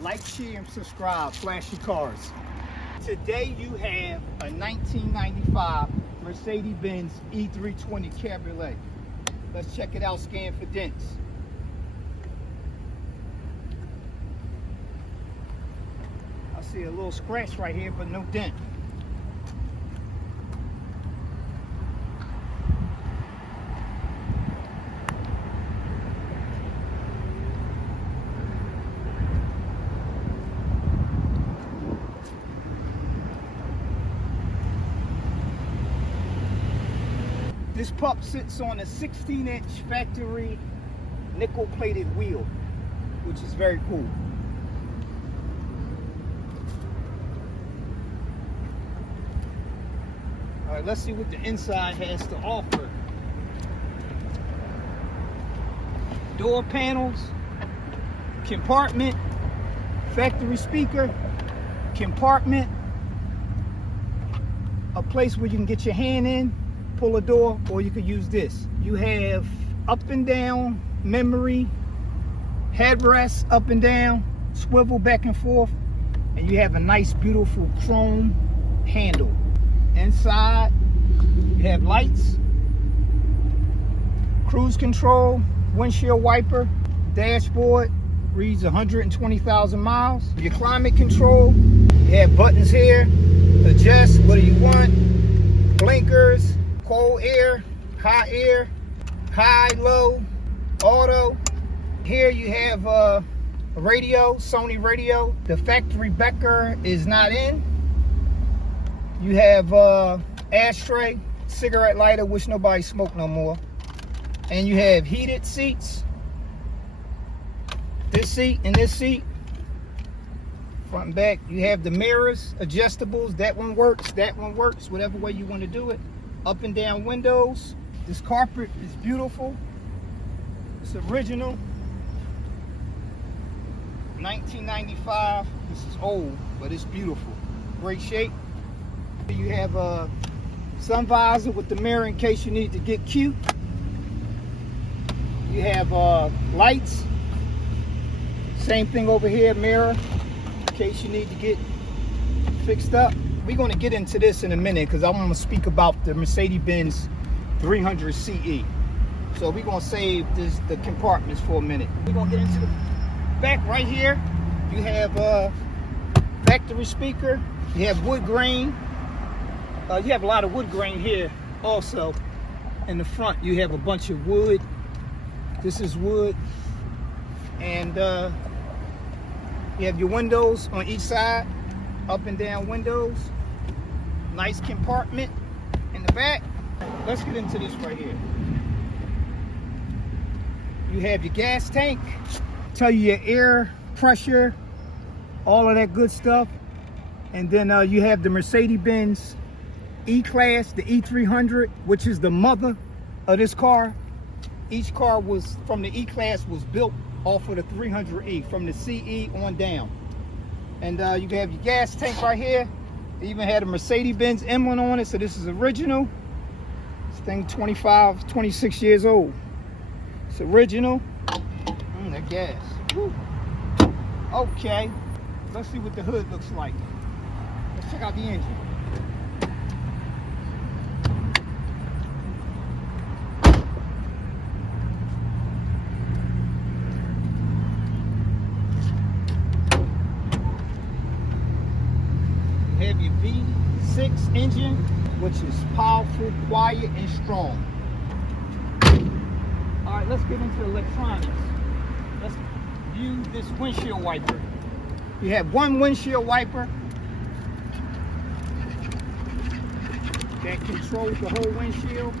Like, share, and subscribe. Flashy Cars. Today you have a 1995 Mercedes-Benz E320 Cabriolet. Let's check it out, scan for dents. I see a little scratch right here, but no dent. This pup sits on a 16-inch factory nickel-plated wheel, which is very cool. All right, let's see what the inside has to offer. Door panels, compartment, factory speaker, compartment, a place where you can get your hand in, pull a door, or you could use this. You have up and down memory, headrest up and down, swivel back and forth, and you have a nice beautiful chrome handle. Inside you have lights, cruise control, windshield wiper, dashboard reads 120,000 miles. Your climate control, you have buttons here, adjust what do you want, blinkers, cold air, high, low, auto. Here you have a radio, Sony radio. The factory Becker is not in. You have ashtray, cigarette lighter, which nobody smoke no more. And you have heated seats. This seat and this seat, front and back. You have the mirrors, adjustables. That one works, whatever way you want to do it. Up and down windows. This carpet is beautiful. It's original. 1995. This is old, but it's beautiful. Great shape. You have a sun visor with the mirror in case you need to get cute. You have lights. Same thing over here, mirror, in case you need to get fixed up. We're going to get into this in a minute because I want to speak about the Mercedes-Benz 300 CE. So we're going to save the compartments for a minute. We're going to get into the back right here. You have a factory speaker. You have wood grain. You have a lot of wood grain here also. In the front, you have a bunch of wood. This is wood. And you have your windows on each side. Up and down windows, nice compartment in the back. Let's get into this right here. You have your gas tank, tell you your air pressure, all of that good stuff. And then you have the Mercedes-Benz E-Class, the E300, which is the mother of this car. Each car was from the E-Class was built off of the 300E, from the CE on down. And you can have your gas tank right here. They even had a Mercedes-Benz emblem on it, so this is original. This thing 26 years old. It's original. That gas. Woo. Okay, let's see what the hood looks like. Let's check out the engine. Have your V6 engine, which is powerful, quiet, and strong. All right, let's get into electronics. Let's view this windshield wiper. You have one windshield wiper that controls the whole windshield.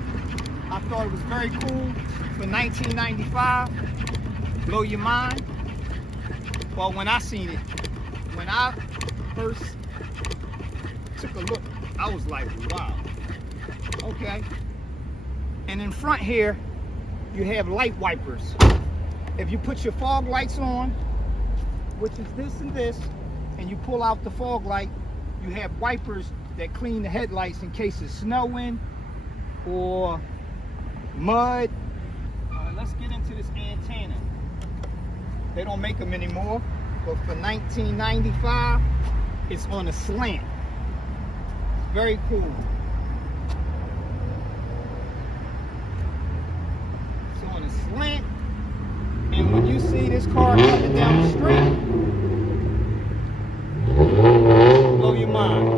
I thought it was very cool for 1995. Blow your mind. Well, when I seen it, when I first took a look, I was like, wow. Okay. And in front here, you have light wipers. If you put your fog lights on, which is this and this, and you pull out the fog light, you have wipers that clean the headlights in case it's snowing or mud. Let's get into this antenna. They don't make them anymore. but for $19.95, it's on a slant. Very cool. It's on a slant, and when you see this car coming down the street, blow your mind.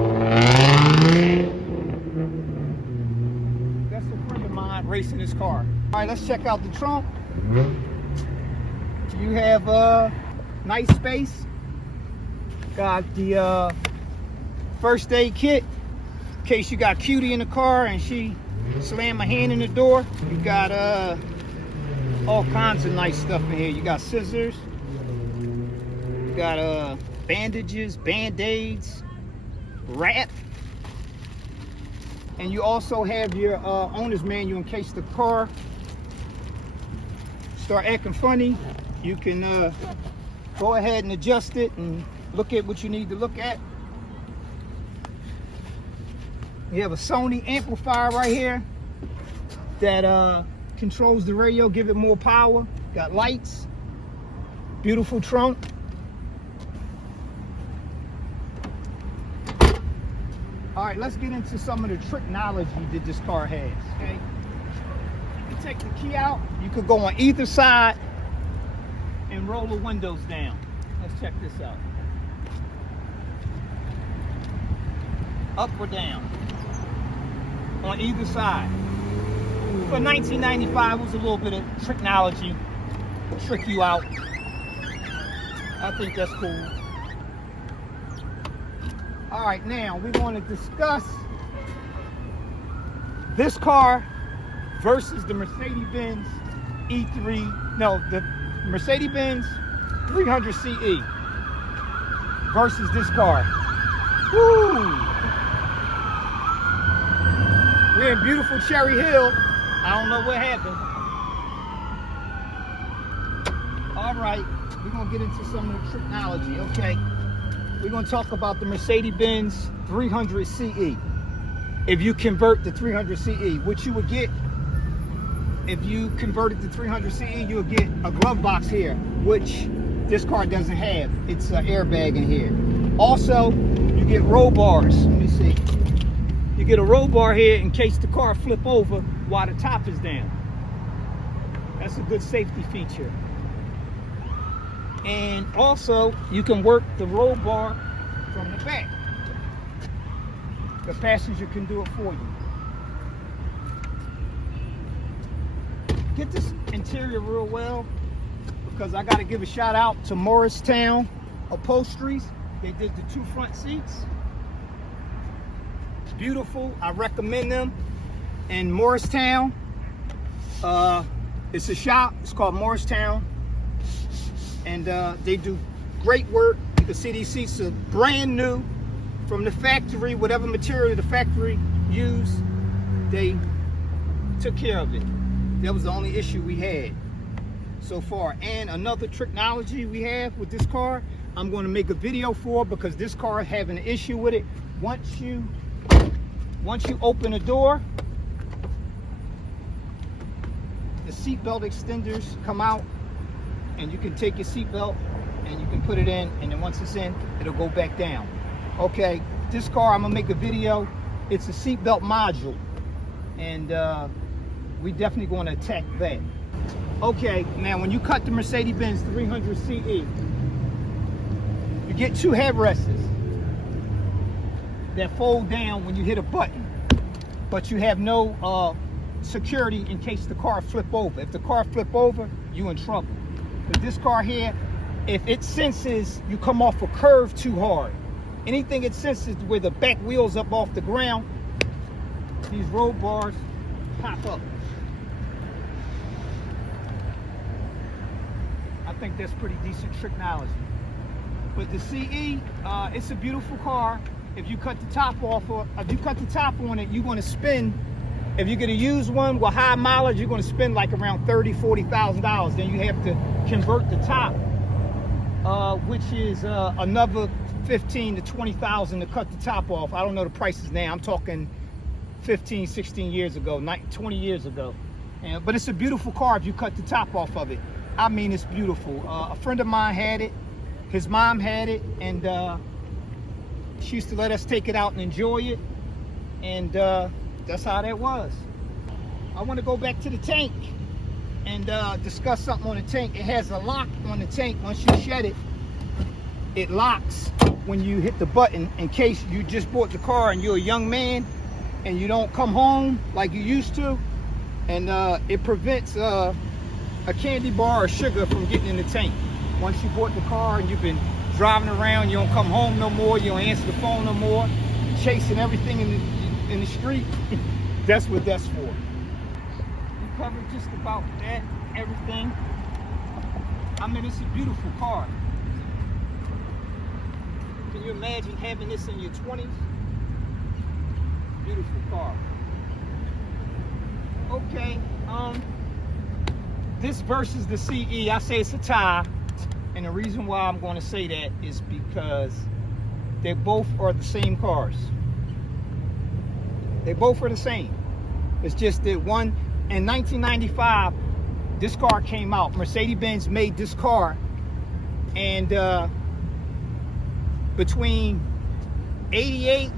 That's a friend of mine racing this car. All right, let's check out the trunk. You have nice space. Got the first aid kit in case you got Cutie in the car and she slammed my hand in the door. You got all kinds of nice stuff in here. You got scissors. You got bandages, band-aids, wrap. And you also have your owner's manual in case the car start acting funny. You can go ahead and adjust it and look at what you need to look at. You have a Sony amplifier right here that controls the radio, give it more power. Got lights, beautiful trunk. All right, let's get into some of the technology that this car has, okay? You can take the key out. You could go on either side and roll the windows down. Let's check this out. Up or down on either side. For $19.95, it was a little bit of technology to trick you out. I think that's cool. All right, now we want to discuss this car versus the Mercedes-Benz the Mercedes-Benz 300 CE versus this car. Woo! We're in beautiful Cherry Hill. I don't know what happened. All right, we're gonna get into some of the technology, okay? We're gonna talk about the Mercedes-Benz 300 CE. If you convert the 300 CE, what you would get, if you converted the 300 CE, you'll get a glove box here, which this car doesn't have. It's an airbag in here. Also, you get roll bars. Let me see. You get a roll bar here in case the car flip over while the top is down. That's a good safety feature. And also, you can work the roll bar from the back. The passenger can do it for you. Get this interior real well, because I got to give a shout out to Morristown Upholsteries. They did the 2 front seats. It's beautiful. I recommend them. In Morristown, it's a shop. It's called Morristown. And they do great work. You can see these seats are brand new from the factory. Whatever material the factory used, they took care of it. That was the only issue we had so far. And another technology we have with this car, I'm going to make a video for, because this car is having an issue with it. Once you open the door, the seatbelt extenders come out, and you can take your seatbelt and you can put it in, and then once it's in, it'll go back down. Okay, this car, I'm gonna make a video. It's a seatbelt module, and we definitely going to attack that. Okay, now when you cut the Mercedes-Benz 300 CE, you get 2 headrests that fold down when you hit a button, but you have no security in case the car flip over. If the car flip over, you in trouble. But this car here, if it senses you come off a curve too hard, anything it senses where the back wheel's up off the ground, these roll bars pop up. I think that's pretty decent technology. But the CE, it's a beautiful car. If you cut the top off, or if you cut the top on it, you're going to spend, if you're going to use one with high mileage, you're going to spend like around $30,000, $40,000. Then you have to convert the top, which is another $15,000 to $20,000 to cut the top off. I don't know the prices now. I'm talking 15, 16 years ago, 20 years ago. But it's a beautiful car if you cut the top off of it. I mean, it's beautiful. A friend of mine had it. His mom had it, and she used to let us take it out and enjoy it, and that's how that was. I want to go back to the tank and discuss something on the tank. It has a lock on the tank. Once you shed it, it locks when you hit the button, in case you just bought the car and you're a young man and you don't come home like you used to, and it prevents a candy bar or sugar from getting in the tank. Once you bought the car and you've been driving around, you don't come home no more, you don't answer the phone no more, chasing everything in the street, that's what that's for. We covered just about that, everything. I mean, it's a beautiful car. Can you imagine having this in your 20s? Beautiful car. Okay, this versus the CE, I say it's a tie. And the reason why I'm going to say that is because they both are the same cars. They both are the same. It's just that one, in 1995, this car came out. Mercedes-Benz made this car, and between 88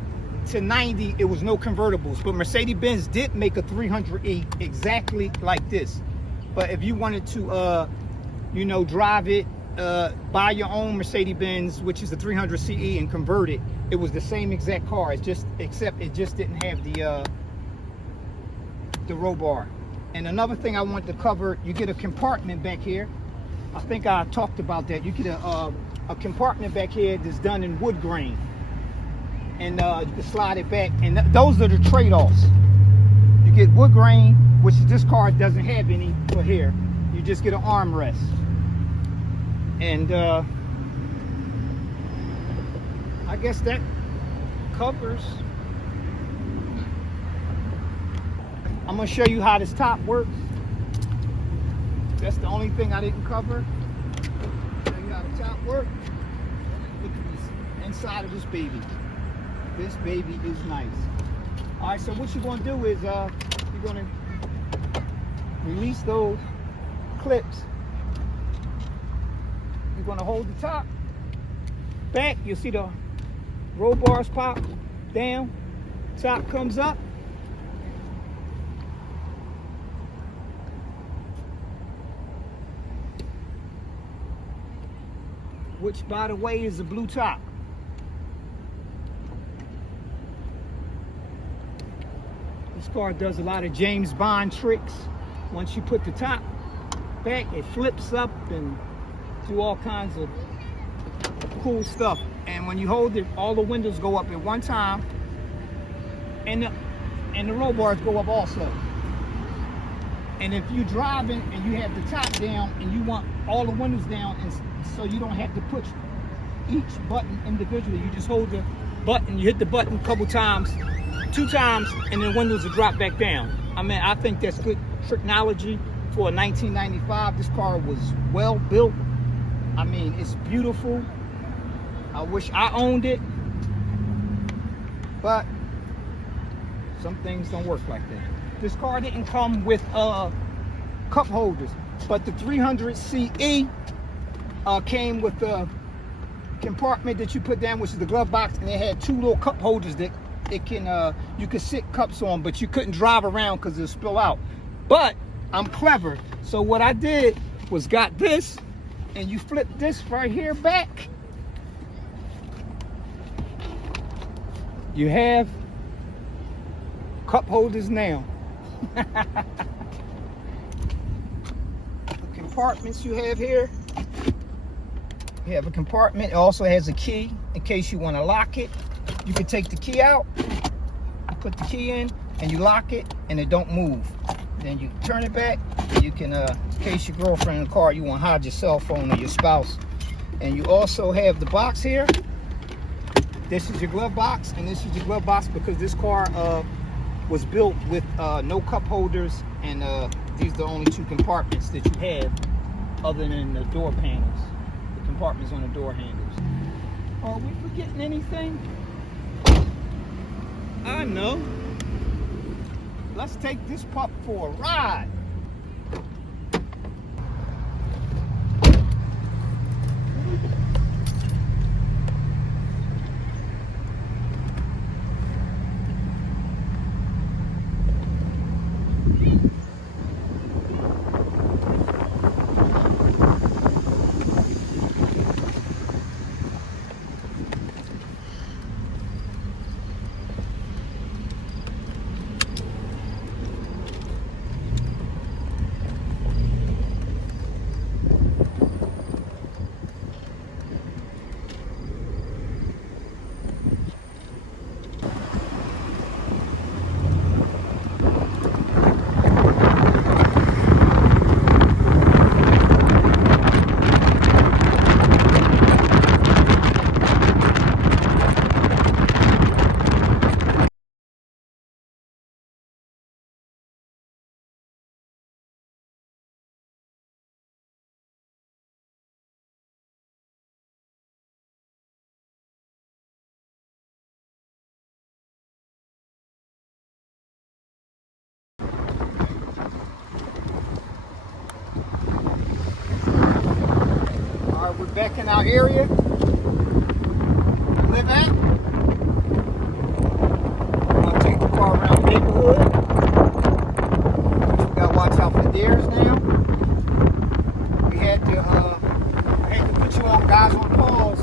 to 90, it was no convertibles. But Mercedes-Benz did make a 300E exactly like this. But if you wanted to, you know, drive it, buy your own Mercedes-Benz, which is the 300 CE, and convert it, it was the same exact car. It's just, except it just didn't have the roll bar. And another thing I want to cover, you get a compartment back here. I think I talked about that. You get a compartment back here that's done in wood grain, and you can slide it back. And those are the trade-offs. You get wood grain, which this car doesn't have any for here. You just get an armrest. And I guess that covers. I'm gonna show you how this top works. That's the only thing I didn't cover. Show you how the top works. Look at this inside of this baby. This baby is nice. All right, so what you're gonna do is you're gonna release those clips. You're gonna hold the top back. You'll see the roll bars pop down. Top comes up. Which, by the way, is a blue top. This car does a lot of James Bond tricks. Once you put the top back, it flips up and do all kinds of cool stuff. And when you hold it, all the windows go up at one time, and the roll bars go up also. And if you're driving and you have the top down and you want all the windows down, and so you don't have to push each button individually, you just hold the button, you hit the button a couple times, 2 times, and the windows will drop back down. I mean, I think that's good technology for a 1995. This car was well built. I mean, it's beautiful. I wish I owned it, but some things don't work like that. This car didn't come with cup holders, but the 300 CE came with the compartment that you put down, which is the glove box, and it had 2 little cup holders that it can you could sit cups on, but you couldn't drive around because it'll spill out. But I'm clever, so what I did was got this, and you flip this right here back. You have cup holders now. The compartments you have here. You have a compartment. It also has a key in case you want to lock it. You can take the key out, you put the key in, and you lock it, and it don't move. Then you turn it back. You can, in case your girlfriend in the car, you want to hide your cell phone or your spouse. And you also have the box here. This is your glove box, and this is your glove box because this car was built with no cup holders, and these are the only 2 compartments that you have other than the door panels. The compartments on the door handles. Are we forgetting anything? I know. Let's take this pup for a ride. back in our area we live at. I'm gonna take the car around the neighborhood. But you gotta watch out for deers now. I had to put you on guys on pause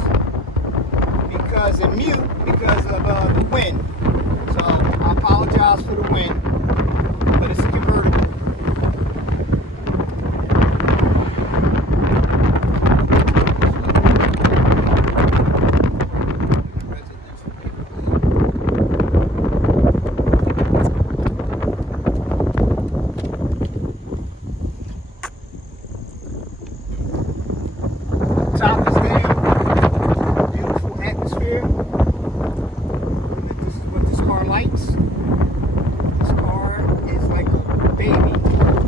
and mute because of the wind. So I apologize for the wind, but it's a convertible. Top is down. Beautiful atmosphere. This is what this car likes. This car is like a baby.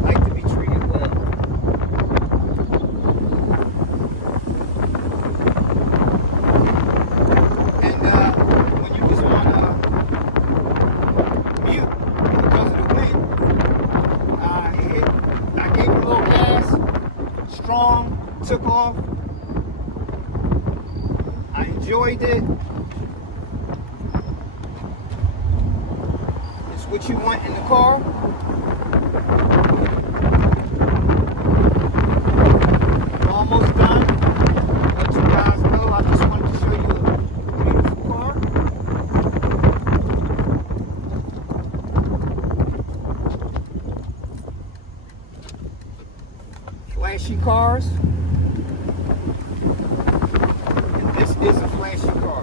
Like to be treated well. And when you was on mute because of the wind, I gave it a little gas, strong, took off. I enjoyed it. It's what you want in the car. We're almost done. Let you guys know, I just wanted to show you a beautiful car. Flashy cars. This is a flashy car.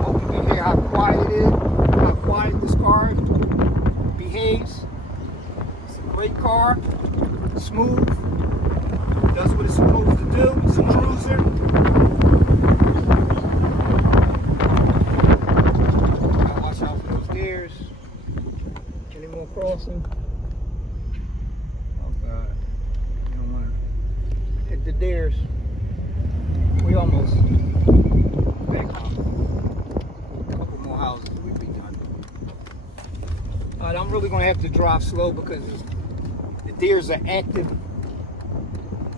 Hope you can hear how quiet it is, how quiet this car behaves. It's a great car. Smooth, does what it's supposed to do. It's a cruiser. Gotta watch out for those deers. Any more crossing? Oh God, you don't want to hit the deers. We almost back home. A couple more houses, we'll be done. Alright, I'm really gonna have to drive slow because the deers are active,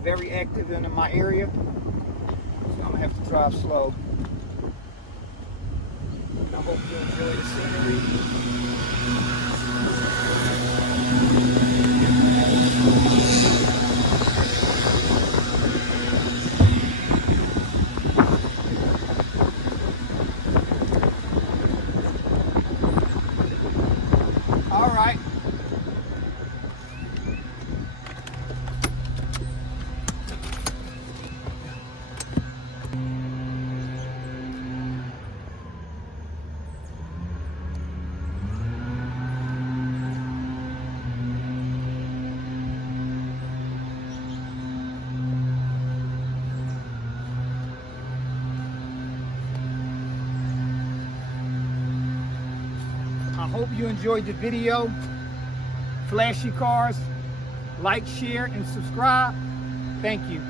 very active in my area, so I'm gonna have to drive slow. I hope you enjoy the scenery. All right. I hope you enjoyed the video. Flashy cars, like, share, and subscribe. Thank you.